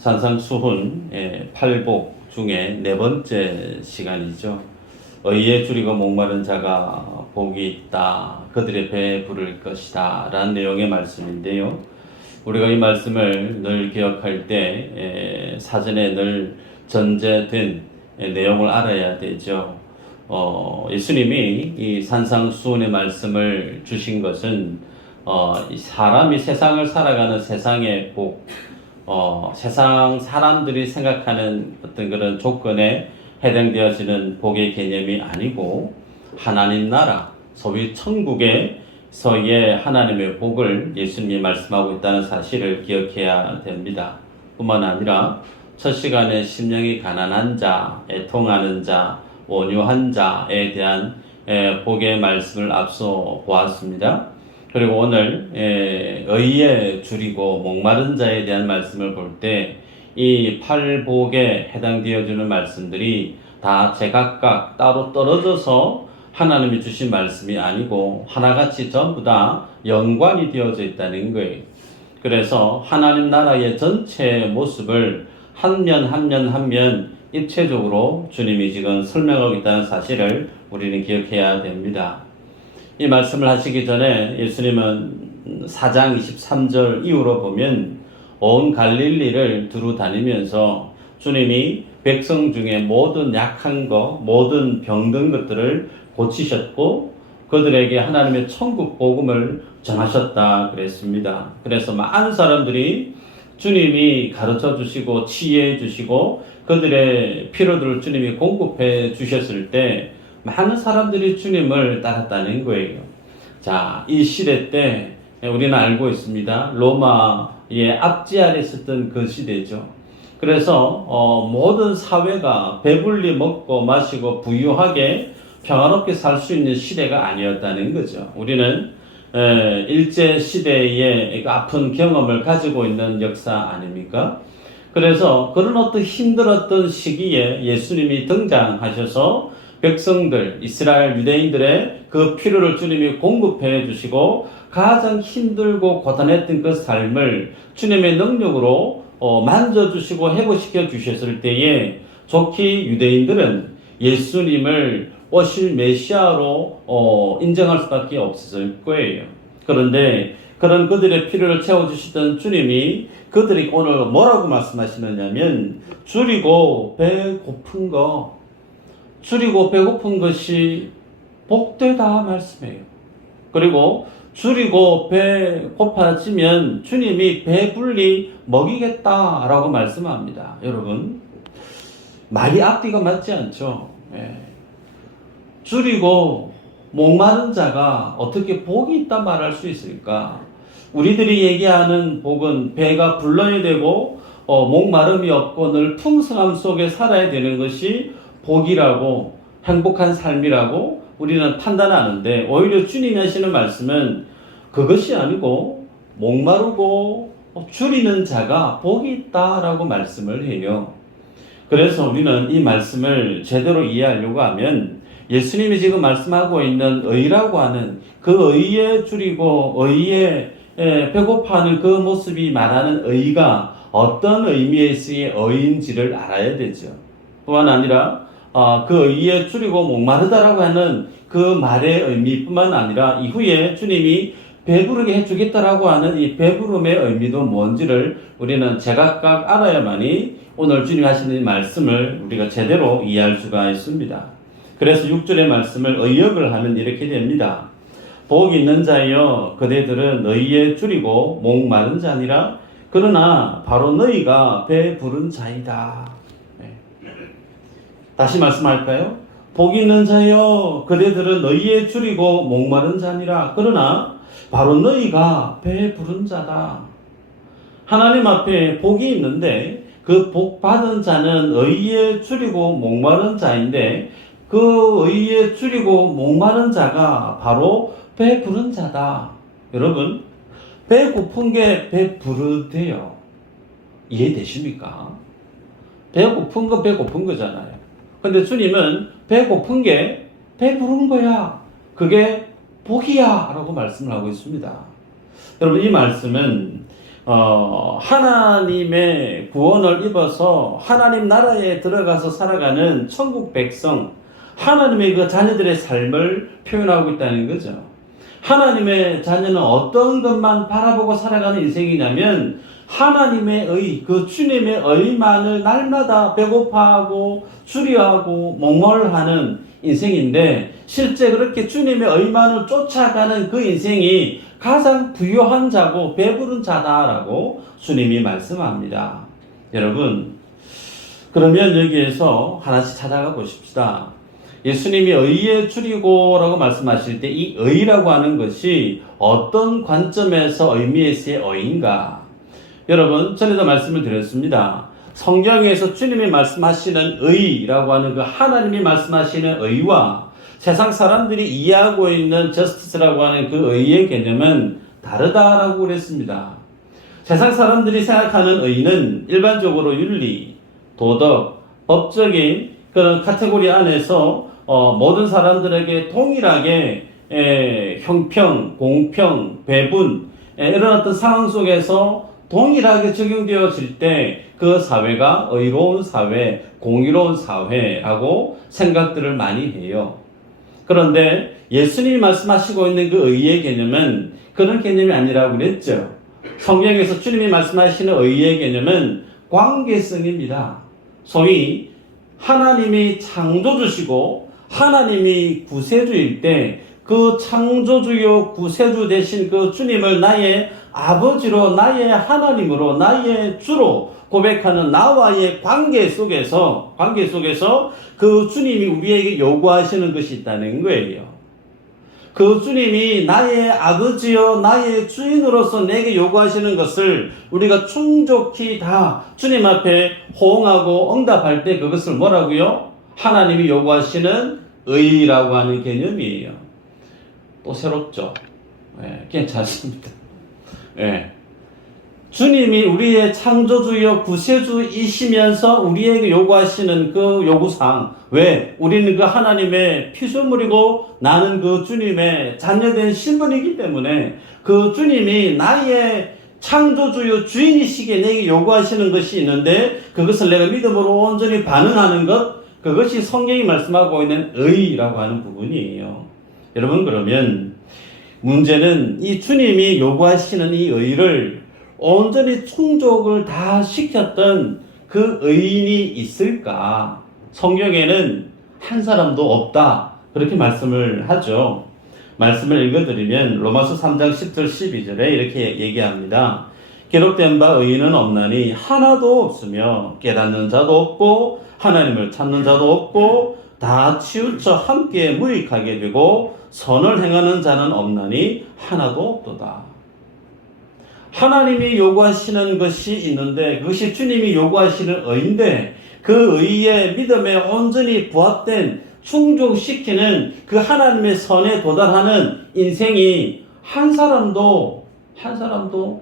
산상수훈 팔복 중에 네 번째 시간이죠. 의에 줄이고 목마른 자가 복이 있다. 그들의 배에 부를 것이다. 라는 내용의 말씀인데요. 우리가 이 말씀을 늘 기억할 때 사전에 늘 전제된 내용을 알아야 되죠. 예수님이 이 산상수훈의 말씀을 주신 것은 사람이 세상을 살아가는 세상의 복, 세상 사람들이 생각하는 어떤 그런 조건에 해당되어지는 복의 개념이 아니고 하나님 나라, 소위 천국에서의 하나님의 복을 예수님이 말씀하고 있다는 사실을 기억해야 됩니다. 뿐만 아니라 첫 시간에 심령이 가난한 자, 애통하는 자, 온유한 자에 대한 복의 말씀을 앞서 보았습니다. 그리고 오늘 의에 줄이고 목마른 자에 대한 말씀을 볼 때 이 팔복에 해당되어지는 말씀들이 다 제각각 따로 떨어져서 하나님이 주신 말씀이 아니고 하나같이 전부 다 연관이 되어져 있다는 거예요. 그래서 하나님 나라의 전체 모습을 한 면 한 면 한 면 입체적으로 주님이 지금 설명하고 있다는 사실을 우리는 기억해야 됩니다. 이 말씀을 하시기 전에 예수님은 4장 23절 이후로 보면 온 갈릴리를 두루 다니면서 주님이 백성 중에 모든 약한 것, 모든 병든 것들을 고치셨고 그들에게 하나님의 천국 복음을 전하셨다 그랬습니다. 그래서 많은 사람들이 주님이 가르쳐 주시고 치유해 주시고 그들의 필요들을 주님이 공급해 주셨을 때 많은 사람들이 주님을 따랐다는 거예요. 자, 이 시대 때 우리는 알고 있습니다. 로마의 압제 아래 있었던 그 시대죠. 그래서 모든 사회가 배불리 먹고 마시고 부유하게 평화롭게 살 수 있는 시대가 아니었다는 거죠. 우리는 일제 시대의 아픈 경험을 가지고 있는 역사 아닙니까? 그래서 그런 어떤 힘들었던 시기에 예수님이 등장하셔서 백성들, 이스라엘 유대인들의 그 필요를 주님이 공급해 주시고 가장 힘들고 고단했던 그 삶을 주님의 능력으로 만져주시고 회복시켜 주셨을 때에 좋게 유대인들은 예수님을 오실 메시아로 인정할 수밖에 없었을 거예요. 그런데 그런 그들의 필요를 채워주시던 주님이 그들이 오늘 뭐라고 말씀하시느냐면 줄이고 배고픈 거, 줄이고 배고픈 것이 복되다 말씀해요. 그리고 줄이고 배 고파지면 주님이 배불리 먹이겠다라고 말씀합니다. 여러분, 말이 앞뒤가 맞지 않죠? 줄이고 목마른 자가 어떻게 복이 있다 말할 수 있을까? 우리들이 얘기하는 복은 배가 불러야 되고 목마름이 없고 늘 풍성함 속에 살아야 되는 것이 복이라고 행복한 삶이라고 우리는 판단하는데 오히려 주님이 하시는 말씀은 그것이 아니고 목마르고 줄이는 자가 복이 있다라고 말씀을 해요. 그래서 우리는 이 말씀을 제대로 이해하려고 하면 예수님이 지금 말씀하고 있는 의라고 하는 그 의에 줄이고 의에 배고파하는 그 모습이 말하는 의가 어떤 의미에서의 의인지를 알아야 되죠. 뿐만 아니라 그 의에 줄이고 목마르다라고 하는 그 말의 의미뿐만 아니라 이후에 주님이 배부르게 해주겠다라고 하는 이 배부름의 의미도 뭔지를 우리는 제각각 알아야만이 오늘 주님이 하시는 이 말씀을 우리가 제대로 이해할 수가 있습니다. 그래서 6절의 말씀을 의역을 하면 이렇게 됩니다. 복 있는 자여 그대들은 너희에 줄이고 목마른 자니라. 그러나 바로 너희가 배부른 자이다. 다시 말씀할까요? 복 있는 자여 그대들은 너희에 줄이고 목마른 자니라. 그러나 바로 너희가 배부른 자다. 하나님 앞에 복이 있는데 그 복 받은 자는 의에 줄이고 목마른 자인데 그 의에 줄이고 목마른 자가 바로 배부른 자다. 여러분, 배고픈 게 배부르대요. 이해되십니까? 배고픈 거 배고픈 거잖아요. 근데 주님은 배고픈 게 배부른 거야. 그게 복이야. 라고 말씀을 하고 있습니다. 여러분, 이 말씀은 하나님의 구원을 입어서 하나님 나라에 들어가서 살아가는 천국 백성, 하나님의 그 자녀들의 삶을 표현하고 있다는 거죠. 하나님의 자녀는 어떤 것만 바라보고 살아가는 인생이냐면 하나님의 의, 그 주님의 의만을 날마다 배고파하고 수리하고 목말하는 인생인데, 실제 그렇게 주님의 의만을 쫓아가는 그 인생이 가장 부유한 자고 배부른 자다라고 주님이 말씀합니다. 여러분, 그러면 여기에서 하나씩 찾아가 보십시다. 예수님이 의의 줄이고라고 말씀하실 때 이 의라고 하는 것이 어떤 관점에서 의미에서의 의인가? 여러분, 전에도 말씀을 드렸습니다. 성경에서 주님이 말씀하시는 의라고 하는 그 하나님이 말씀하시는 의와 세상 사람들이 이해하고 있는 저스티스라고 하는 그 의의 개념은 다르다라고 그랬습니다. 세상 사람들이 생각하는 의는 일반적으로 윤리, 도덕, 법적인 그런 카테고리 안에서 모든 사람들에게 동일하게 형평, 공평, 배분 이런 어떤 상황 속에서 동일하게 적용되어질 때 그 사회가 의로운 사회, 공의로운 사회라고 생각들을 많이 해요. 그런데 예수님이 말씀하시고 있는 그 의의 개념은 그런 개념이 아니라고 그랬죠. 성경에서 주님이 말씀하시는 의의 개념은 관계성입니다. 소위 하나님이 창조주시고 하나님이 구세주일 때 그 창조주요 구세주 되신 그 주님을 나의 아버지로, 나의 하나님으로, 나의 주로 고백하는 나와의 관계 속에서 그 주님이 우리에게 요구하시는 것이 있다는 거예요. 그 주님이 나의 아버지요, 나의 주인으로서 내게 요구하시는 것을 우리가 충족히 다 주님 앞에 호응하고 응답할 때 그것을 뭐라고요? 하나님이 요구하시는 의라고 하는 개념이에요. 또 새롭죠? 괜찮습니다. 주님이 우리의 창조주요 구세주이시면서 우리에게 요구하시는 그 요구사항, 왜? 우리는 그 하나님의 피조물이고 나는 그 주님의 자녀된 신분이기 때문에 그 주님이 나의 창조주요 주인이시기에 내게 요구하시는 것이 있는데 그것을 내가 믿음으로 온전히 반응하는 것, 그것이 성경이 말씀하고 있는 의라고 하는 부분이에요. 여러분, 그러면 문제는 이 주님이 요구하시는 이 의를 온전히 충족을 다 시켰던 그 의인이 있을까? 성경에는 한 사람도 없다, 그렇게 말씀을 하죠. 말씀을 읽어드리면 로마서 3장 10절 12절에 이렇게 얘기합니다. 기록된 바 의인은 없나니 하나도 없으며 깨닫는 자도 없고 하나님을 찾는 자도 없고 다 치우쳐 함께 무익하게 되고 선을 행하는 자는 없나니 하나도 없도다. 하나님이 요구하시는 것이 있는데 그것이 주님이 요구하시는 의인데 그 의의 믿음에 온전히 부합된 충족시키는 그 하나님의 선에 도달하는 인생이 한 사람도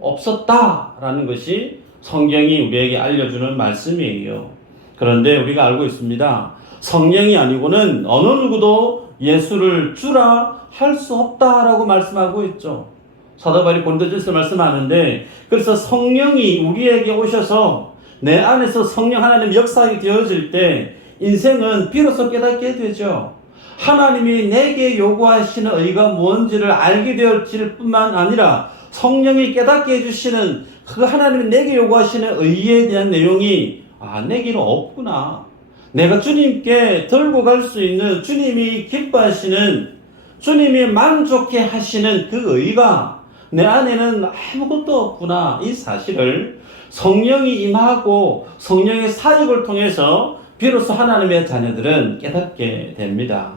없었다라는 것이 성경이 우리에게 알려주는 말씀이에요. 그런데 우리가 알고 있습니다. 성령이 아니고는 어느 누구도 예수를 주라 할 수 없다라고 말씀하고 있죠. 사도 바울이 고린도전서 말씀하는데, 그래서 성령이 우리에게 오셔서 내 안에서 성령 하나님 역사하게 되어질 때 인생은 비로소 깨닫게 되죠. 하나님이 내게 요구하시는 의가 무엇인지를 알게 되어질 뿐만 아니라 성령이 깨닫게 해주시는 그 하나님이 내게 요구하시는 의에 대한 내용이 내게는 없구나. 내가 주님께 들고 갈 수 있는, 주님이 기뻐하시는, 주님이 만족해 하시는 그 의가 내 안에는 아무것도 없구나. 이 사실을 성령이 임하고 성령의 사역을 통해서 비로소 하나님의 자녀들은 깨닫게 됩니다.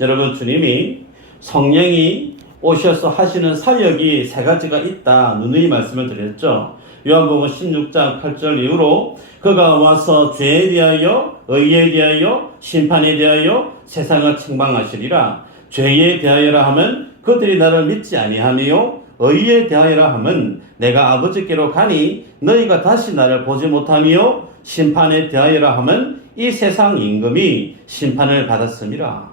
여러분, 주님이 성령이 오셔서 하시는 사역이 세 가지가 있다, 누누이 말씀을 드렸죠. 요한복음 16장 8절 이후로 그가 와서 죄에 대하여, 의에 대하여, 심판에 대하여 세상을 책망하시리라. 죄에 대하여라 하면 그들이 나를 믿지 아니하며, 의에 대하여라 하면 내가 아버지께로 가니 너희가 다시 나를 보지 못하며, 심판에 대하여라 하면 이 세상 임금이 심판을 받았음이라.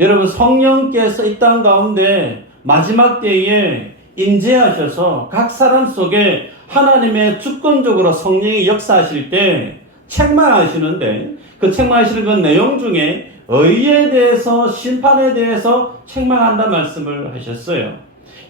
여러분, 성령께서 이 땅 가운데 마지막 때에 임재하셔서 각 사람 속에 하나님의 주권적으로 성령이 역사하실 때 책망하시는데, 그 책망하시는 그 내용 중에 의에 대해서, 심판에 대해서 책망한다 말씀을 하셨어요.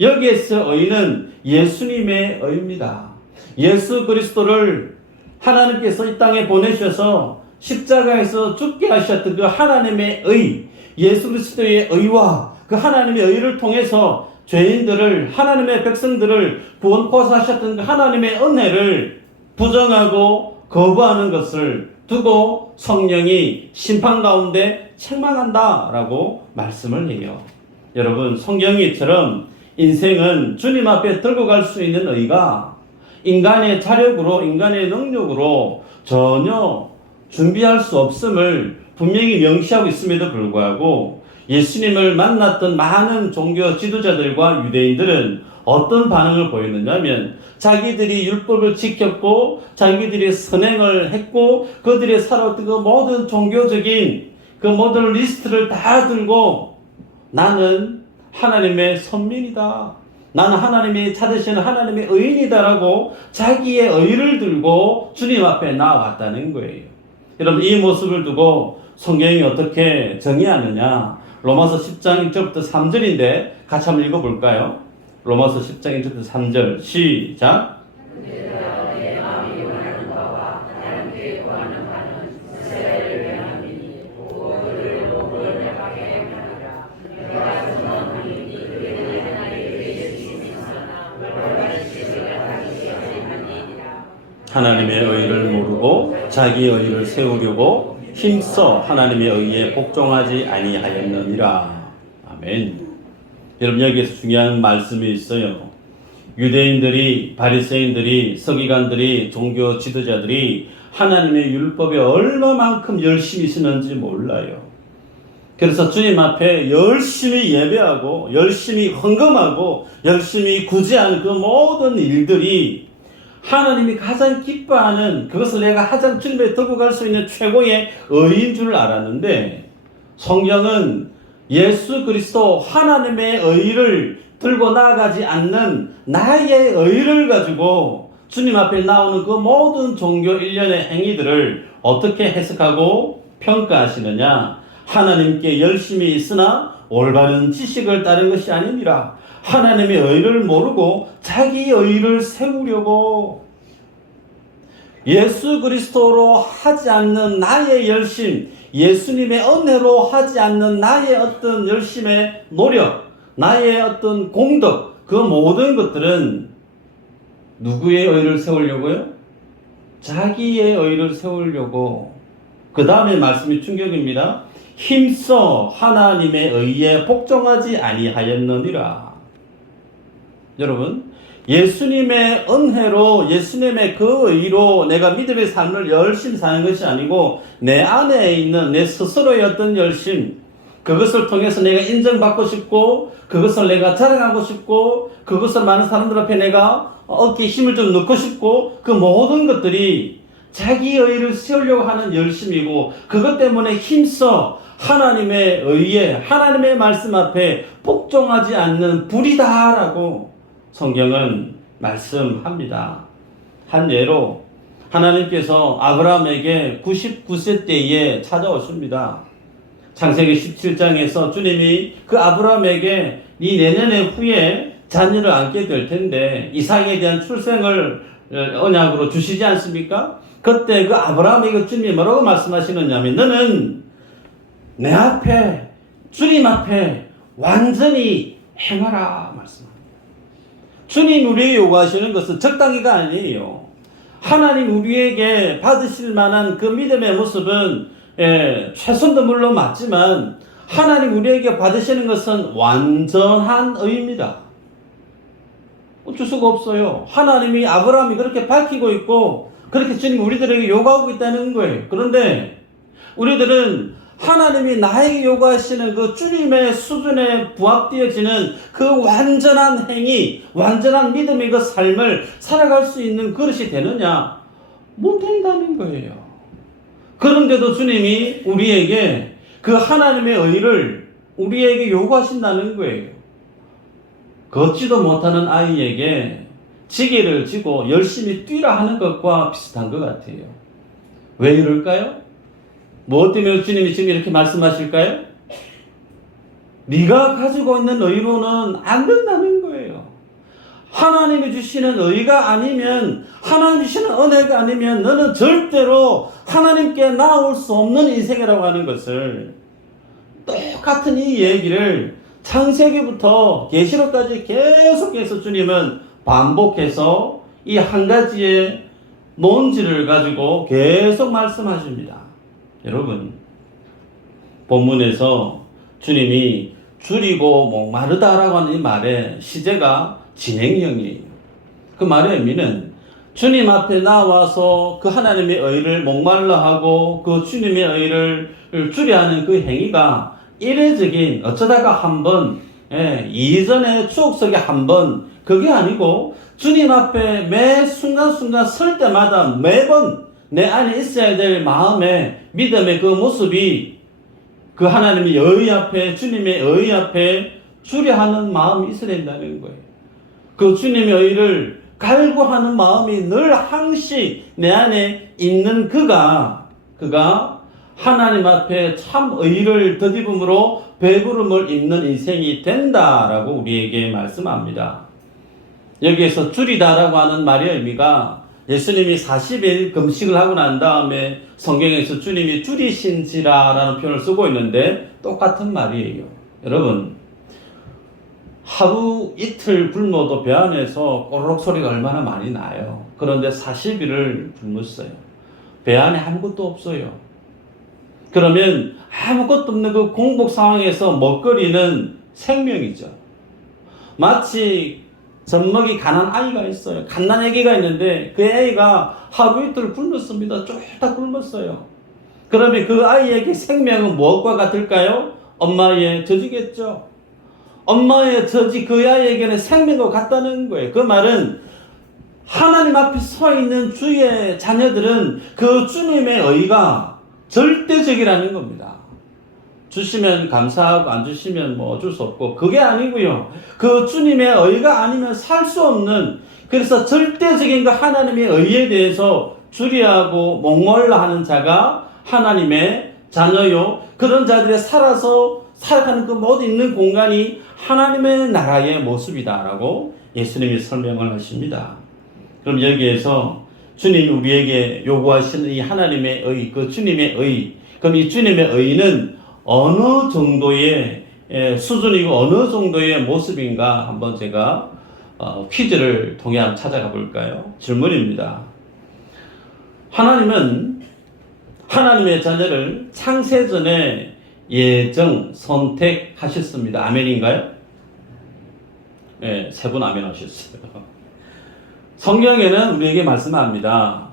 여기에서 의는 예수님의 의입니다. 예수 그리스도를 하나님께서 이 땅에 보내셔서 십자가에서 죽게 하셨던 그 하나님의 의, 예수 그리스도의 의와 그 하나님의 의를 통해서 죄인들을, 하나님의 백성들을 구원포사하셨던 그 하나님의 은혜를 부정하고 거부하는 것을 두고 성령이 심판 가운데 책망한다라고 말씀을 해요. 여러분, 성경이처럼 인생은 주님 앞에 들고 갈 수 있는 의가 인간의 자력으로, 인간의 능력으로 전혀 준비할 수 없음을 분명히 명시하고 있음에도 불구하고 예수님을 만났던 많은 종교 지도자들과 유대인들은 어떤 반응을 보였느냐면, 자기들이 율법을 지켰고 자기들이 선행을 했고 그들이 살아왔던 그 모든 종교적인 그 모든 리스트를 다 들고 나는 하나님의 선민이다, 나는 하나님이 찾으시는 하나님의 의인이다라고 자기의 의를 들고 주님 앞에 나아갔다는 거예요. 여러분, 이 모습을 두고 성경이 어떻게 정의하느냐? 로마서 10장 1절부터 3절인데 같이 한번 읽어볼까요? 로마서 10장 1절부터 3절 시작. 하나님의 의를 모르고 자기의 의를 세우려고 힘써 하나님의 의에 복종하지 아니하였느니라. 아멘. 여러분, 여기에서 중요한 말씀이 있어요. 유대인들이, 바리새인들이, 서기관들이, 종교 지도자들이 하나님의 율법에 얼마만큼 열심히 있었는지 몰라요. 그래서 주님 앞에 열심히 예배하고 열심히 헌금하고 열심히 구제하는 그 모든 일들이 하나님이 가장 기뻐하는, 그것을 내가 가장 주님에 들고 갈 수 있는 최고의 의인 줄 알았는데, 성경은 예수 그리스도 하나님의 의를 들고 나아가지 않는 나의 의를 가지고 주님 앞에 나오는 그 모든 종교 일련의 행위들을 어떻게 해석하고 평가하시느냐? 하나님께 열심히 있으나 올바른 지식을 따른 것이 아니니라. 하나님의 의를 모르고 자기 의를 세우려고, 예수 그리스도로 하지 않는 나의 열심, 예수님의 은혜로 하지 않는 나의 어떤 열심의 노력, 나의 어떤 공덕, 그 모든 것들은 누구의 의를 세우려고요? 자기의 의를 세우려고. 그 다음에 말씀이 충격입니다. 힘써 하나님의 의에 복종하지 아니하였느니라. 여러분, 예수님의 은혜로, 예수님의 그 의로 내가 믿음의 삶을 열심히 사는 것이 아니고 내 안에 있는 내 스스로의 어떤 열심, 그것을 통해서 내가 인정받고 싶고 그것을 내가 자랑하고 싶고 그것을 많은 사람들 앞에 내가 어깨에 힘을 좀 넣고 싶고, 그 모든 것들이 자기 의를 세우려고 하는 열심이고, 그것 때문에 힘써 하나님의 의에, 하나님의 말씀 앞에 복종하지 않는 불이다라고 성경은 말씀합니다. 한 예로 하나님께서 아브라함에게 99세 때에 찾아오십니다. 창세기 17장에서 주님이 그 아브라함에게 네 내년에 후에 자녀를 안게 될 텐데 이삭에 대한 출생을 언약으로 주시지 않습니까? 그때 그 아브라함에게 주님이 뭐라고 말씀하시느냐면, 너는 내 앞에, 주님 앞에 완전히 행하라 말씀합니다. 주님 우리에게 요구하시는 것은 적당히가 아니에요. 하나님 우리에게 받으실 만한 그 믿음의 모습은 최선도 물론 맞지만 하나님 우리에게 받으시는 것은 완전한 의입니다. 어쩔 수가 없어요. 하나님이, 아브라함이 그렇게 밝히고 있고 그렇게 주님 우리들에게 요구하고 있다는 거예요. 그런데 우리들은 하나님이 나에게 요구하시는 그 주님의 수준에 부합되어지는 그 완전한 행위, 완전한 믿음의 그 삶을 살아갈 수 있는 그릇이 되느냐? 못 된다는 거예요. 그런데도 주님이 우리에게 그 하나님의 의를 우리에게 요구하신다는 거예요. 걷지도 못하는 아이에게 지게를 쥐고 열심히 뛰라 하는 것과 비슷한 것 같아요. 왜 이럴까요? 무엇 때문에 주님이 지금 이렇게 말씀하실까요? 네가 가지고 있는 의로는 안 된다는 거예요. 하나님이 주시는 의가 아니면, 하나님 주시는 은혜가 아니면 너는 절대로 하나님께 나올 수 없는 인생이라고 하는 것을, 똑같은 이 얘기를 창세기부터 계시록까지 계속해서 주님은 반복해서 이 한 가지의 논지를 가지고 계속 말씀하십니다. 여러분, 본문에서 주님이 줄이고 목마르다라고 하는 이 말의 시제가 진행형이에요. 그 말의 의미는 주님 앞에 나와서 그 하나님의 의를 목말라 하고 그 주님의 의를 줄여 하는 그 행위가 이례적인, 어쩌다가 한 번, 이전의 추억 속에 한 번, 그게 아니고 주님 앞에 매 순간순간 설 때마다 매번 내 안에 있어야 될 마음의 믿음의 그 모습이 그 하나님의 의 앞에, 주님의 의 앞에 주려 하는 마음이 있어야 된다는 거예요. 그 주님의 의를 갈구하는 마음이 늘 항시 내 안에 있는 그가 하나님 앞에 참 의를 덧입음으로 배부름을 입는 인생이 된다라고 우리에게 말씀합니다. 여기에서 줄이다라고 하는 말의 의미가 예수님이 40일 금식을 하고 난 다음에 성경에서 주님이 줄이신지라라는 표현을 쓰고 있는데 똑같은 말이에요. 여러분, 하루 이틀 굶어도 배 안에서 꼬르륵 소리가 얼마나 많이 나요. 그런데 40일을 굶었어요. 배 안에 아무것도 없어요. 그러면 아무것도 없는 그 공복 상황에서 먹거리는 생명이죠. 마치 젖먹이 가난 아이가 있어요. 갓난 아기가 있는데 그 아이가 하루 이틀 굶었습니다. 쫄딱 굶었어요. 그러면 그 아이에게 생명은 무엇과 같을까요? 엄마의 젖이겠죠. 엄마의 젖이 그 아이에게는 생명과 같다는 거예요. 그 말은 하나님 앞에 서 있는 주의 자녀들은 그 주님의 의가 절대적이라는 겁니다. 주시면 감사하고 안 주시면 뭐 어쩔 수 없고, 그게 아니고요. 그 주님의 의가 아니면 살 수 없는, 그래서 절대적인 그 하나님의 의에 대해서 주리하고 목말라 하는 자가 하나님의 자녀요. 그런 자들이 살아가는 그 모든 있는 공간이 하나님의 나라의 모습이다라고 예수님이 설명을 하십니다. 그럼 여기에서 주님이 우리에게 요구하시는 이 하나님의 의, 그 주님의 의, 그럼 이 주님의 의는 어느 정도의 수준이고 어느 정도의 모습인가 한번 제가 퀴즈를 통해 한번 찾아가 볼까요? 질문입니다. 하나님은 하나님의 자녀를 창세전에 예정 선택하셨습니다. 아멘인가요? 네, 세 분 아멘 하셨어요. 성경에는 우리에게 말씀합니다.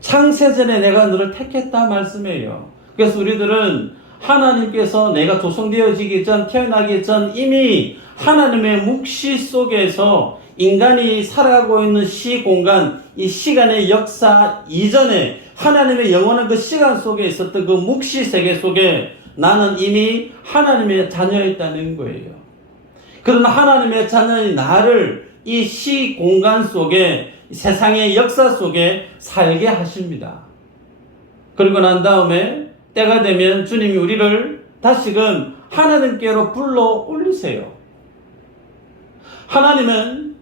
창세전에 내가 너를 택했다 말씀해요. 그래서 우리들은 하나님께서 내가 조성되어지기 전, 태어나기 전 이미 하나님의 묵시 속에서 인간이 살아가고 있는 시공간, 이 시간의 역사 이전에 하나님의 영원한 그 시간 속에 있었던 그 묵시 세계 속에 나는 이미 하나님의 자녀였다는 거예요. 그러나 하나님의 자녀인 나를 이 시공간 속에, 세상의 역사 속에 살게 하십니다. 그리고 난 다음에 때가 되면 주님이 우리를 다시금 하나님께로 불러 올리세요. 하나님은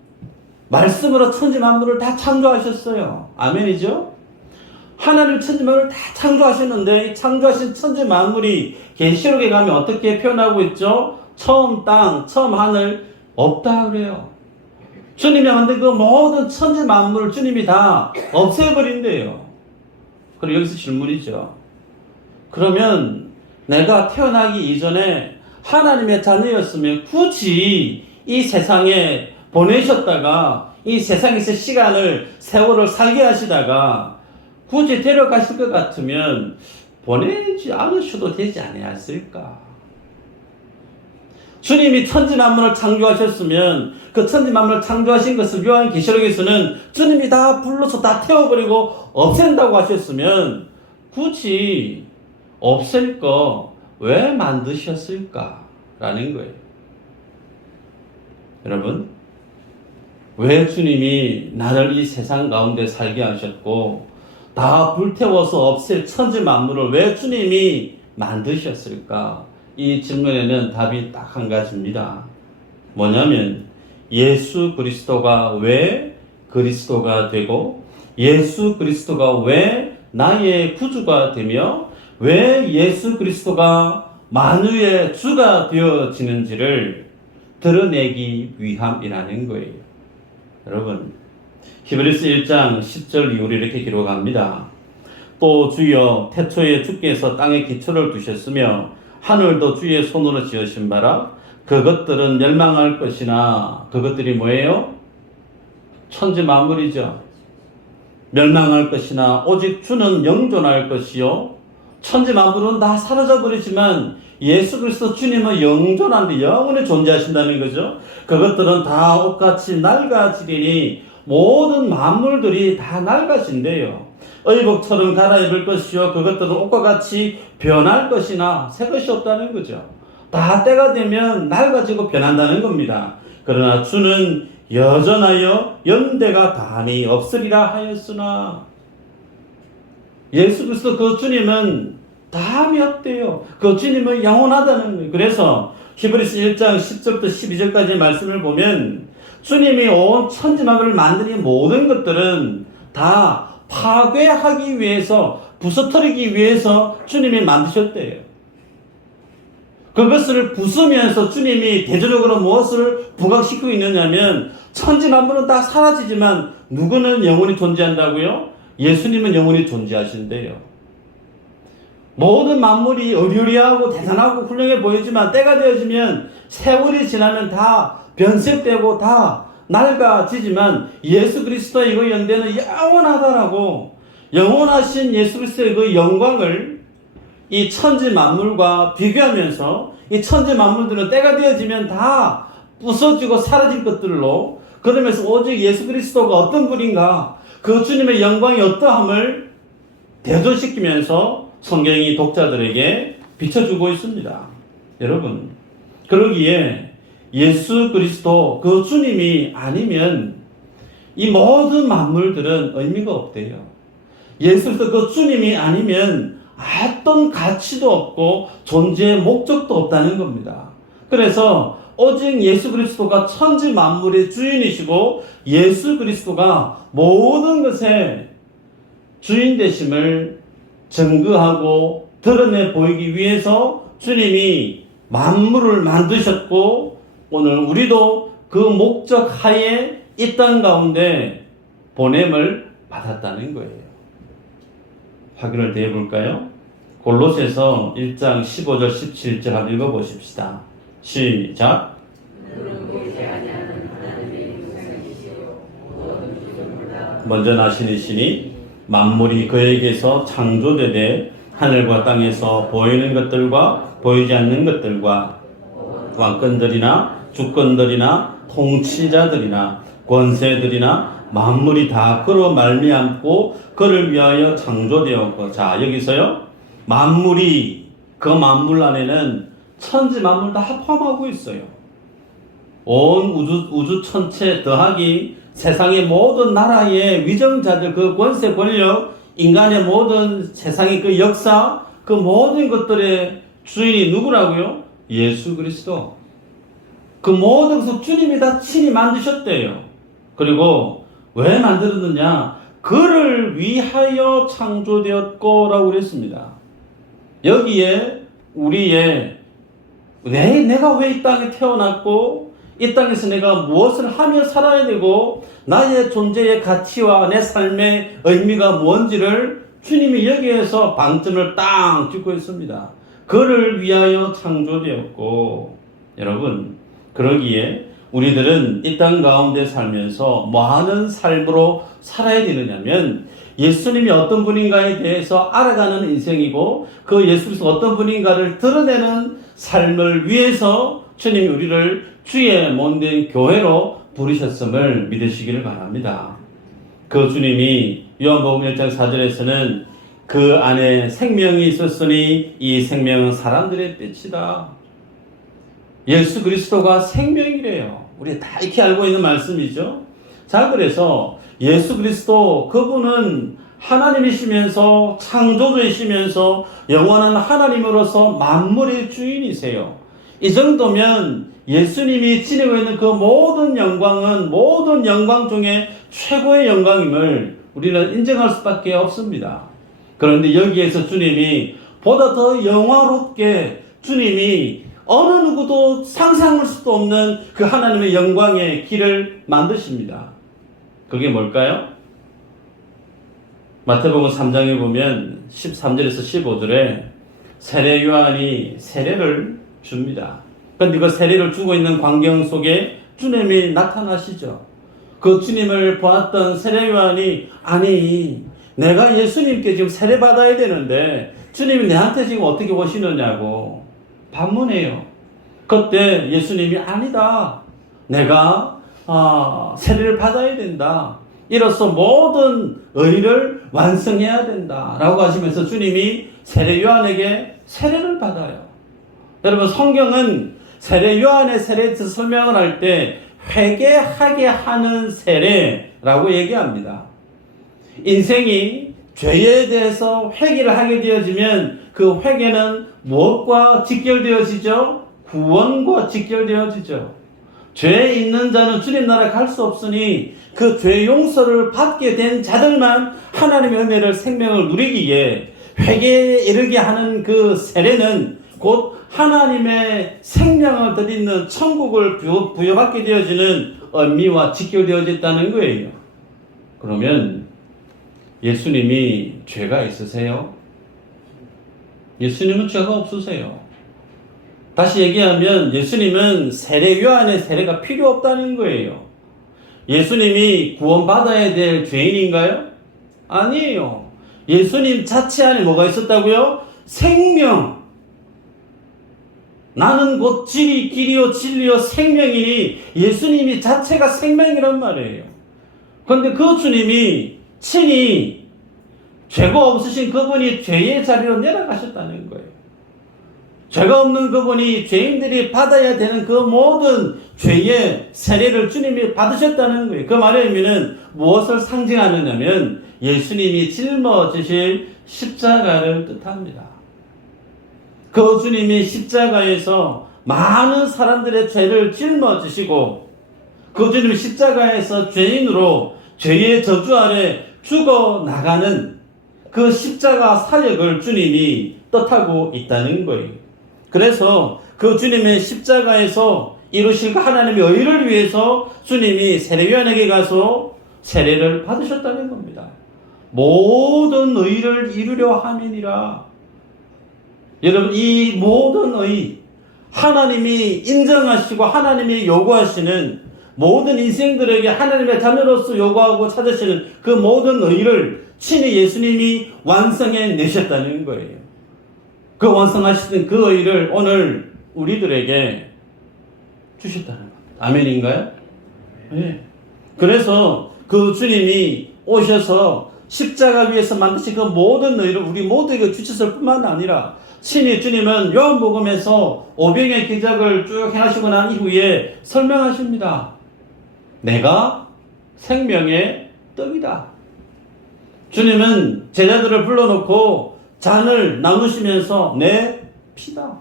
말씀으로 천지 만물을 다 창조하셨어요. 아멘이죠? 하나님 천지 만물을 다 창조하셨는데 창조하신 천지 만물이 계시록에 가면 어떻게 표현하고 있죠? 처음 땅, 처음 하늘 없다 그래요. 주님이 만든 그 모든 천지 만물을 주님이 다 없애버린대요. 그리고 여기서 질문이죠. 그러면 내가 태어나기 이전에 하나님의 자녀였으면 굳이 이 세상에 보내셨다가 이 세상에서 세월을 살게 하시다가 굳이 데려가실 것 같으면 보내지 않으셔도 되지 않았을까? 주님이 천지 만물을 창조하셨으면 그 천지 만물을 창조하신 것을 요한계시록에서는 주님이 다 불러서 다 태워버리고 없앤다고 하셨으면 굳이 없앨 거 왜 만드셨을까? 라는 거예요. 여러분, 왜 주님이 나를 이 세상 가운데 살게 하셨고 다 불태워서 없앨 천지 만물을 왜 주님이 만드셨을까? 이 질문에는 답이 딱 한 가지입니다. 뭐냐면 예수 그리스도가 왜 그리스도가 되고 예수 그리스도가 왜 나의 구주가 되며 왜 예수 그리스도가 만유의 주가 되어지는지를 드러내기 위함이라는 거예요. 여러분, 히브리서 1장 10절 이후로 이렇게 기록합니다. 또 주여 태초에 주께서 땅에 기초를 두셨으며 하늘도 주의 손으로 지으신 바라 그것들은 멸망할 것이나 그것들이 뭐예요? 천지 만물이죠. 멸망할 것이나 오직 주는 영존할 것이요 천지 만물은 다 사라져 버리지만 예수 그리스도 주님은 영존한데 영원히 존재하신다는 거죠. 그것들은 다 옷같이 낡아지리니 모든 만물들이 다 낡아진대요. 의복처럼 갈아입을 것이요 그것들은 옷과 같이 변할 것이나 새 것이 없다는 거죠. 다 때가 되면 낡아지고 변한다는 겁니다. 그러나 주는 여전하여 연대가 감히 없으리라 하였으나 예수 그리스도 그 주님은 다함이 없대요. 그 주님은 영원하다는 거예요. 그래서 히브리서 1장 10절부터 12절까지 말씀을 보면 주님이 온 천지 만물을 만든 이 모든 것들은 다 파괴하기 위해서 부서뜨리기 위해서 주님이 만드셨대요. 그것을 부수면서 주님이 대조적으로 무엇을 부각시키고 있느냐면 천지 만물은 다 사라지지만 누구는 영원히 존재한다고요? 예수님은 영원히 존재하신대요. 모든 만물이 의리의리하고 대단하고 훌륭해 보이지만 때가 되어지면 세월이 지나면 다 변색되고 다 낡아지지만 예수 그리스도의 그 연대는 영원하다라고 영원하신 예수 그리스도의 그 영광을 이 천지 만물과 비교하면서 이 천지 만물들은 때가 되어지면 다 부서지고 사라질 것들로 그러면서 오직 예수 그리스도가 어떤 분인가 그 주님의 영광이 어떠함을 대조시키면서 성경이 독자들에게 비춰주고 있습니다. 여러분, 그러기에 예수 그리스도 그 주님이 아니면 이 모든 만물들은 의미가 없대요. 예수 그리스도 그 주님이 아니면 어떤 가치도 없고 존재의 목적도 없다는 겁니다. 그래서 오직 예수 그리스도가 천지 만물의 주인이시고 예수 그리스도가 모든 것의 주인 되심을 증거하고 드러내 보이기 위해서 주님이 만물을 만드셨고 오늘 우리도 그 목적 하에 이 땅 가운데 보냄을 받았다는 거예요. 확인을 더 해볼까요? 골로새서 1장 15절 17절 한번 읽어보십시다. 시작. 먼저 나신 이시니 만물이 그에게서 창조되되 하늘과 땅에서 보이는 것들과 보이지 않는 것들과 왕권들이나 주권들이나 통치자들이나 권세들이나 만물이 다 그로 말미암고 그를 위하여 창조되었고 자 여기서요 만물이 그 만물 안에는 천지 만물 다 포함하고 있어요. 온 우주 천체 더하기 세상의 모든 나라의 위정자들 그 권세 권력 인간의 모든 세상의 그 역사 그 모든 것들의 주인이 누구라고요? 예수 그리스도. 그 모든 것을 주님이 다 친히 만드셨대요. 그리고 왜 만들었느냐? 그를 위하여 창조되었고 라고 그랬습니다. 여기에 우리의 내가 왜 이 땅에 태어났고 이 땅에서 내가 무엇을 하며 살아야 되고 나의 존재의 가치와 내 삶의 의미가 뭔지를 주님이 여기에서 방점을 딱 찍고 있습니다. 그를 위하여 창조되었고 여러분 그러기에 우리들은 이 땅 가운데 살면서 뭐하는 삶으로 살아야 되느냐면 예수님이 어떤 분인가에 대해서 알아가는 인생이고 그 예수 그리스도가 어떤 분인가를 드러내는 삶을 위해서 주님이 우리를 주의 몸된 교회로 부르셨음을 믿으시기를 바랍니다. 그 주님이 요한복음 1장 4절에서는 그 안에 생명이 있었으니 이 생명은 사람들의 빛이다. 예수 그리스도가 생명이래요. 우리 다 이렇게 알고 있는 말씀이죠. 자, 그래서 예수 그리스도 그분은 하나님이시면서 창조주이시면서 영원한 하나님으로서 만물의 주인이세요. 이 정도면 예수님이 지니고 있는 그 모든 영광은 모든 영광 중에 최고의 영광임을 우리는 인정할 수밖에 없습니다. 그런데 여기에서 주님이 보다 더 영화롭게 주님이 어느 누구도 상상할 수도 없는 그 하나님의 영광의 길을 만드십니다. 그게 뭘까요? 마태복음 3장에 보면 13절에서 15절에 세례 요한이 세례를 줍니다. 그런데 그 세례를 주고 있는 광경 속에 주님이 나타나시죠. 그 주님을 보았던 세례 요한이 아니 내가 예수님께 지금 세례 받아야 되는데 주님이 내한테 지금 어떻게 오시느냐고 반문해요. 그때 예수님이 아니다. 내가 세례를 받아야 된다. 이로써 모든 의를 완성해야 된다. 라고 하시면서 주님이 세례 요한에게 세례를 받아요. 여러분 성경은 세례 요한의 세례에 대해서 설명을 할 때 회개하게 하는 세례라고 얘기합니다. 인생이 죄에 대해서 회개를 하게 되어지면 그 회개는 무엇과 직결되어지죠? 구원과 직결되어지죠. 죄에 있는 자는 주님 나라 갈 수 없으니 그 죄 용서를 받게 된 자들만 하나님의 은혜를 생명을 누리기에 회개에 이르게 하는 그 세례는 곧 하나님의 생명을 드리는 천국을 부여받게 되어지는 의미와 직결되어졌다는 거예요. 그러면 예수님이 죄가 있으세요? 예수님은 죄가 없으세요. 다시 얘기하면 예수님은 세례 요한의 세례가 필요 없다는 거예요. 예수님이 구원받아야 될 죄인인가요? 아니에요. 예수님 자체 안에 뭐가 있었다고요? 생명. 나는 곧 길이요 진리요 생명이니 예수님이 자체가 생명이란 말이에요. 그런데 그 주님이 친히 죄가 없으신 그분이 죄의 자리로 내려가셨다는 거예요. 죄가 없는 그분이 죄인들이 받아야 되는 그 모든 죄의 세례를 주님이 받으셨다는 거예요. 그 말의 의미는 무엇을 상징하느냐면 예수님이 짊어지실 십자가를 뜻합니다. 그 주님이 십자가에서 많은 사람들의 죄를 짊어지시고 그 주님이 십자가에서 죄인으로 죄의 저주 아래 죽어나가는 그 십자가 사역을 주님이 뜻하고 있다는 거예요. 그래서 그 주님의 십자가에서 이루신 그 하나님의 의를 위해서 주님이 세례요한에게 가서 세례를 받으셨다는 겁니다. 모든 의를 이루려 함이니라. 여러분 이 모든 의 하나님이 인정하시고 하나님이 요구하시는 모든 인생들에게 하나님의 자녀로서 요구하고 찾으시는 그 모든 의를 친히 예수님이 완성해 내셨다는 거예요. 그 완성하시는 그 의를 오늘 우리들에게 주셨다는 겁니다. 아멘인가요? 네. 그래서 그 주님이 오셔서 십자가 위에서 만드신 그 모든 의를 우리 모두에게 주셨을 뿐만 아니라 친히 주님은 요한복음에서 오병의 기적을 쭉 행하시고 난 이후에 설명하십니다. 내가 생명의 떡이다. 주님은 제자들을 불러놓고 잔을 나누시면서 내 피다.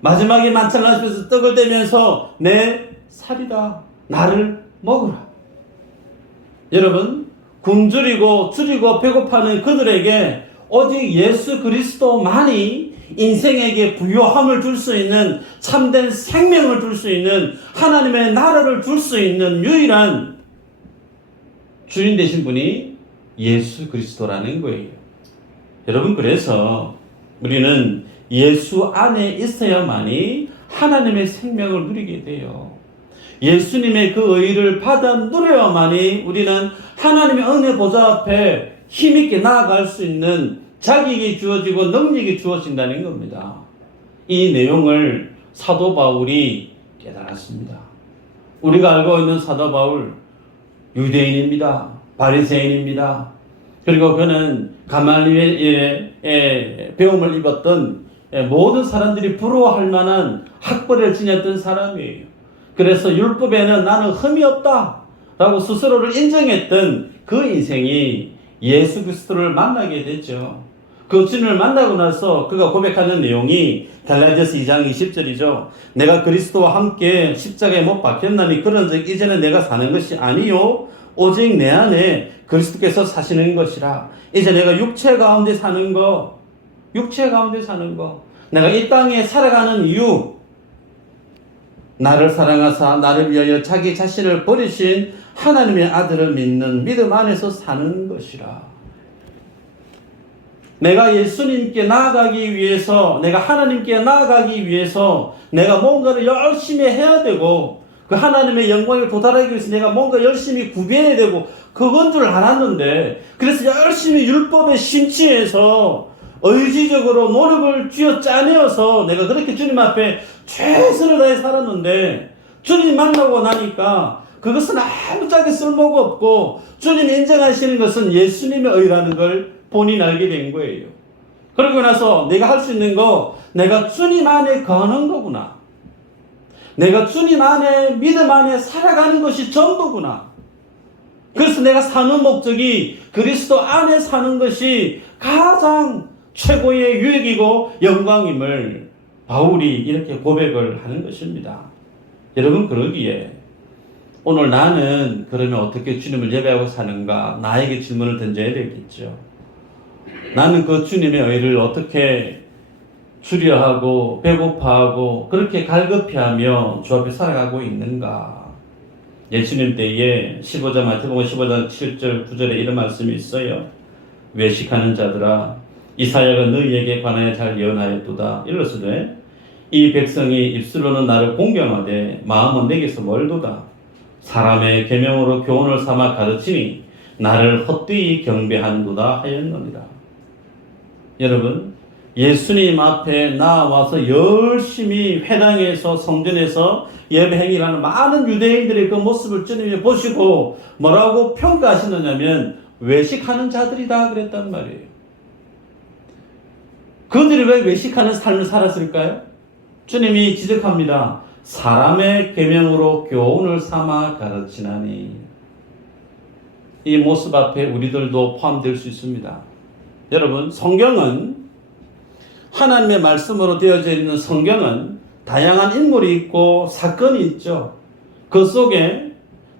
마지막에 만찬을 하시면서 떡을 떼면서 내 살이다. 나를 먹으라. 여러분 굶주리고 줄이고 배고파하는 그들에게 오직 예수 그리스도만이 인생에게 부요함을 줄 수 있는 참된 생명을 줄 수 있는 하나님의 나라를 줄 수 있는 유일한 주인 되신 분이 예수 그리스도라는 거예요. 여러분 그래서 우리는 예수 안에 있어야만이 하나님의 생명을 누리게 돼요. 예수님의 그 의를 받아 누려야만이 우리는 하나님의 은혜 보좌 앞에 힘있게 나아갈 수 있는 자격이 주어지고 능력이 주어진다는 겁니다. 이 내용을 사도 바울이 깨달았습니다. 우리가 알고 있는 사도 바울 유대인입니다. 바리새인입니다. 그리고 그는 가말리엘의 배움을 입었던 모든 사람들이 부러워할 만한 학벌을 지녔던 사람이에요. 그래서 율법에는 나는 흠이 없다 라고 스스로를 인정했던 그 인생이 예수 그리스도를 만나게 됐죠. 그 주님을 만나고 나서 그가 고백하는 내용이 갈라디아서 2장 20절이죠. 내가 그리스도와 함께 십자가에 못 박혔나니 그런즉 이제는 내가 사는 것이 아니요 오직 내 안에 그리스도께서 사시는 것이라. 이제 내가 육체 가운데 사는 거, 내가 이 땅에 살아가는 이유, 나를 사랑하사 나를 위하여 자기 자신을 버리신 하나님의 아들을 믿는 믿음 안에서 사는 것이라. 내가 예수님께 나아가기 위해서, 내가 하나님께 나아가기 위해서 내가 뭔가를 열심히 해야 되고 그 하나님의 영광에 도달하기 위해서 내가 뭔가 열심히 구비해야 되고 그건 줄 알았는데, 그래서 열심히 율법에 심취해서 의지적으로 노력을 쥐어 짜내어서 내가 그렇게 주님 앞에 최선을 다해 살았는데, 주님 만나고 나니까 그것은 아무짝에 쓸모가 없고 주님 인정하시는 것은 예수님의 의라는 걸 본인이 알게 된 거예요. 그러고 나서 내가 할 수 있는 거, 내가 주님 안에 거하는 거구나. 내가 주님 안에, 믿음 안에 살아가는 것이 전부구나. 그래서 내가 사는 목적이 그리스도 안에 사는 것이 가장 최고의 유익이고 영광임을 바울이 이렇게 고백을 하는 것입니다. 여러분, 그러기에 오늘 나는 그러면 어떻게 주님을 예배하고 사는가? 나에게 질문을 던져야 되겠죠. 나는 그 주님의 의를 어떻게 추려하고 배고파하고 그렇게 갈급해하며 주 앞에 살아가고 있는가? 예수님 때에 15장 마태복음 15장 7절 9절에 이런 말씀이 있어요. 외식하는 자들아, 이사야가 너희에게 관하여 잘 예언하였도다. 이르시되 이 백성이 입술로는 나를 공경하되 마음은 내게서 멀도다. 사람의 계명으로 교훈을 삼아 가르치니 나를 헛되이 경배하는도다 하였느니라. 여러분, 예수님 앞에 나와서 열심히 회당에서 성전에서 예배 행위를 하는 많은 유대인들의 그 모습을 주님이 보시고 뭐라고 평가하시느냐면 외식하는 자들이다 그랬단 말이에요. 그들이 왜 외식하는 삶을 살았을까요? 주님이 지적합니다. 사람의 계명으로 교훈을 삼아 가르치나니. 이 모습 앞에 우리들도 포함될 수 있습니다. 여러분, 성경은, 하나님의 말씀으로 되어져 있는 성경은 다양한 인물이 있고 사건이 있죠. 그 속에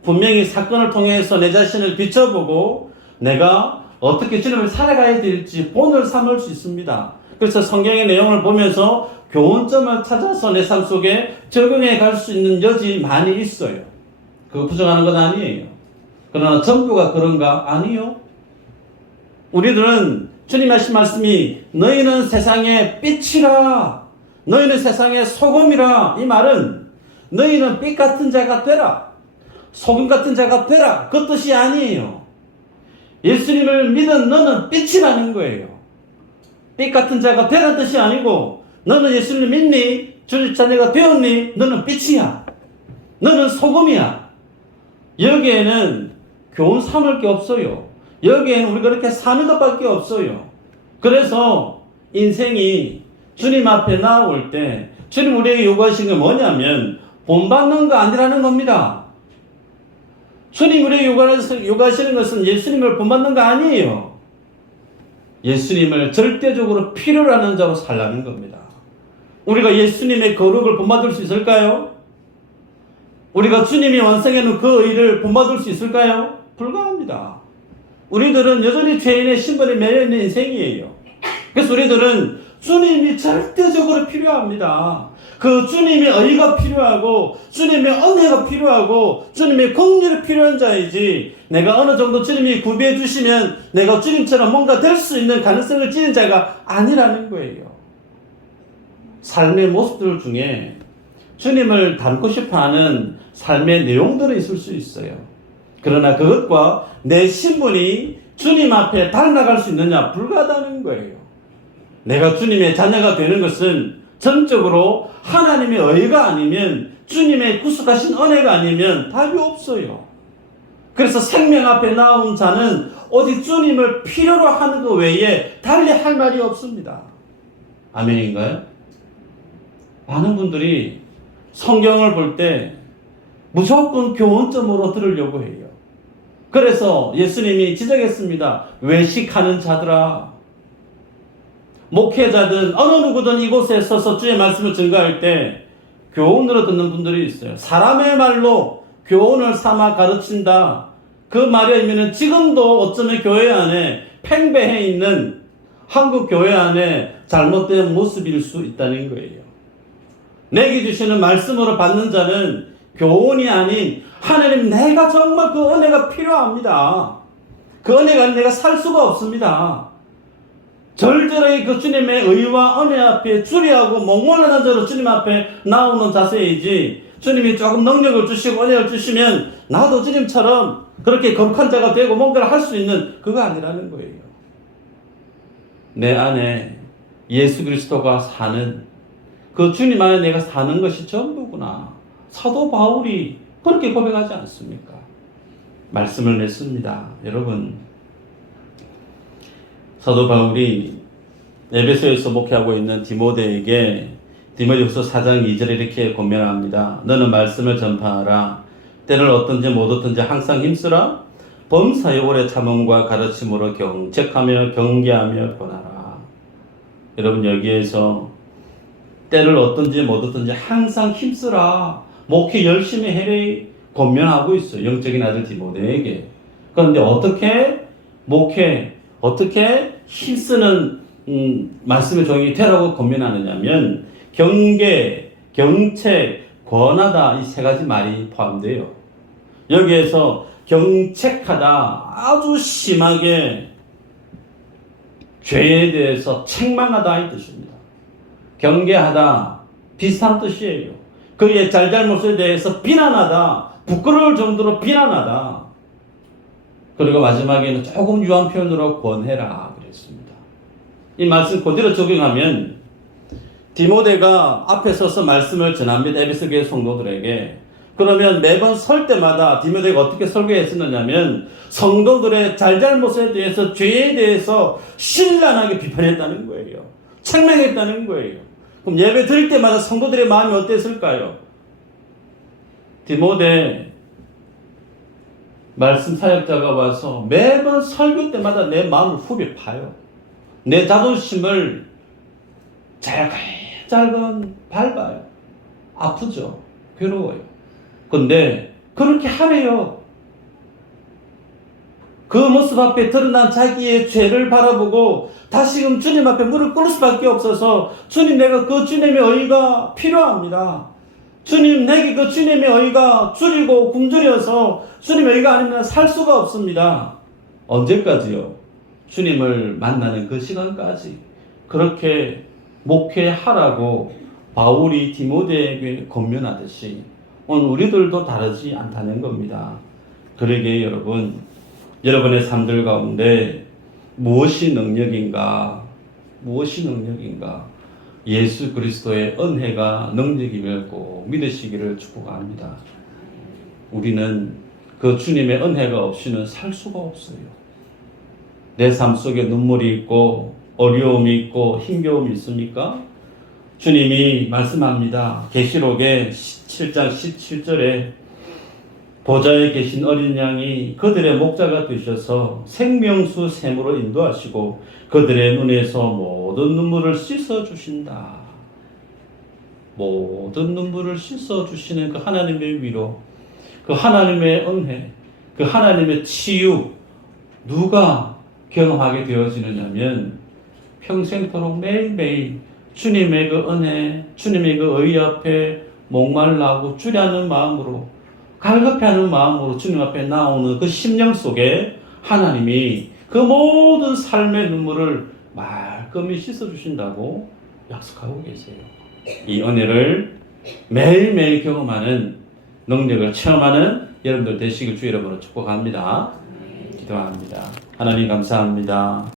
분명히 사건을 통해서 내 자신을 비춰보고 내가 어떻게 주님을 살아가야 될지 본을 삼을 수 있습니다. 그래서 성경의 내용을 보면서 교훈점을 찾아서 내 삶 속에 적용해 갈 수 있는 여지 많이 있어요. 그거 부정하는 건 아니에요. 그러나 전부가 그런가? 아니요. 우리들은 주님 하신 말씀이 너희는 세상의 빛이라, 너희는 세상의 소금이라. 이 말은 너희는 빛 같은 자가 되라, 소금 같은 자가 되라, 그 뜻이 아니에요. 예수님을 믿은 너는 빛이라는 거예요. 빛 같은 자가 되라는 뜻이 아니고, 너는 예수님을 믿니? 주님 자녀가 되었니? 너는 빛이야. 너는 소금이야. 여기에는 교훈 삼을 게 없어요. 여기에는 우리가 그렇게 사는 것밖에 없어요. 그래서 인생이 주님 앞에 나올 때 주님 우리에게 요구하신 게 뭐냐면 본받는 거 아니라는 겁니다. 주님 우리에게 요구하시는 것은 예수님을 본받는 거 아니에요. 예수님을 절대적으로 필요로 하는 자로 살라는 겁니다. 우리가 예수님의 거룩을 본받을 수 있을까요? 우리가 주님이 완성해놓은 그 의를 본받을 수 있을까요? 불가합니다. 우리들은 여전히 죄인의 신분에 매여있는 인생이에요. 그래서 우리들은 주님이 절대적으로 필요합니다. 그 주님의 의가 필요하고 주님의 은혜가 필요하고 주님의 긍휼이 필요한 자이지, 내가 어느 정도 주님이 구비해 주시면 내가 주님처럼 뭔가 될 수 있는 가능성을 지닌 자가 아니라는 거예요. 삶의 모습들 중에 주님을 닮고 싶어하는 삶의 내용들은 있을 수 있어요. 그러나 그것과 내 신분이 주님 앞에 닮아갈 수 있느냐? 불가하다는 거예요. 내가 주님의 자녀가 되는 것은 전적으로 하나님의 의가 아니면, 주님의 구속하신 은혜가 아니면 답이 없어요. 그래서 생명 앞에 나온 자는 오직 주님을 필요로 하는 것 외에 달리 할 말이 없습니다. 아멘인가요? 많은 분들이 성경을 볼 때 무조건 교훈점으로 들으려고 해요. 그래서 예수님이 지적했습니다. 외식하는 자들아. 목회자든 어느 누구든 이곳에 서서 주의 말씀을 증거할 때 교훈으로 듣는 분들이 있어요. 사람의 말로 교훈을 삼아 가르친다. 그 말의 의미는 지금도 어쩌면 교회 안에 팽배해 있는 한국 교회 안에 잘못된 모습일 수 있다는 거예요. 내게 주시는 말씀으로 받는 자는 교훈이 아닌 하나님 내가 정말 그 은혜가 필요합니다. 그 은혜가 내가 살 수가 없습니다. 절절하게 그 주님의 의와 은혜 앞에 주리하고 목말라는 자로 주님 앞에 나오는 자세이지 주님이 조금 능력을 주시고 은혜를 주시면 나도 주님처럼 그렇게 거룩한 자가 되고 뭔가를 할 수 있는 그거 아니라는 거예요. 내 안에 예수 그리스도가 사는 그 주님 안에 내가 사는 것이 전부구나. 사도 바울이 그렇게 고백하지 않습니까? 말씀을 냈습니다. 여러분, 사도 바울이 에베소에서 목회하고 있는 디모데에게 디모데후서 4장 2절에 이렇게 권면합니다. 너는 말씀을 전파하라. 때를 얻든지 못 얻든지 항상 힘쓰라. 범사에 오래 참음과 가르침으로 경책하며 경계하며 권하라. 여러분, 여기에서 때를 얻든지 못 얻든지 항상 힘쓰라. 목회 열심히 해라 권면하고 있어요. 영적인 아들 디모데에게. 그런데 어떻게 목회, 어떻게 힘쓰는 말씀의 종이 되라고 권면하느냐면 경계, 경책, 권하다 이 세 가지 말이 포함돼요. 여기에서 경책하다 아주 심하게 죄에 대해서 책망하다 이 뜻입니다. 경계하다 비슷한 뜻이에요. 그의 잘잘못에 대해서 비난하다, 부끄러울 정도로 비난하다. 그리고 마지막에는 조금 유한 표현으로 권해라 그랬습니다. 이 말씀 그대로 적용하면 디모데가 앞에 서서 말씀을 전합니다. 에베소 교회 성도들에게. 그러면 매번 설 때마다 디모데가 어떻게 설교했었느냐면 성도들의 잘잘못에 대해서, 죄에 대해서 신랄하게 비판했다는 거예요. 책망했다는 거예요. 그럼 예배 드릴 때마다 성도들의 마음이 어땠을까요? 디모데 말씀 사역자가 와서 매번 설교 때마다 내 마음을 후벼 파요. 내 자존심을 잘근 밟아요. 아프죠. 괴로워요. 근데 그렇게 하래요. 그 모습 앞에 드러난 자기의 죄를 바라보고 다시금 주님 앞에 무릎 꿇을 수밖에 없어서 주님, 내가 그 주님의 의가 필요합니다. 주님, 내게 그 주님의 의가 줄이고 굶주려서 주님의 의가 아니면 살 수가 없습니다. 언제까지요? 주님을 만나는 그 시간까지 그렇게 목회하라고 바울이 디모데에게 권면하듯이 오늘 우리들도 다르지 않다는 겁니다. 그러게 여러분, 여러분의 삶들 가운데 무엇이 능력인가? 무엇이 능력인가? 예수 그리스도의 은혜가 능력임을 꼭 믿으시기를 축복합니다. 우리는 그 주님의 은혜가 없이는 살 수가 없어요. 내 삶 속에 눈물이 있고 어려움이 있고 힘겨움이 있습니까? 주님이 말씀합니다. 계시록의 7장 17절에 보좌에 계신 어린 양이 그들의 목자가 되셔서 생명수 샘으로 인도하시고 그들의 눈에서 모든 눈물을 씻어주신다. 모든 눈물을 씻어주시는 그 하나님의 위로, 그 하나님의 은혜, 그 하나님의 치유, 누가 경험하게 되어지느냐면 평생토록 매일매일 주님의 그 은혜, 주님의 그 의 앞에 목말라하고 주려는 마음으로, 갈급해하는 마음으로 주님 앞에 나오는 그 심령 속에 하나님이 그 모든 삶의 눈물을 말끔히 씻어주신다고 약속하고 계세요. 이 은혜를 매일매일 경험하는, 능력을 체험하는 여러분들 되시길 주 여러분을 축복합니다. 기도합니다. 하나님 감사합니다.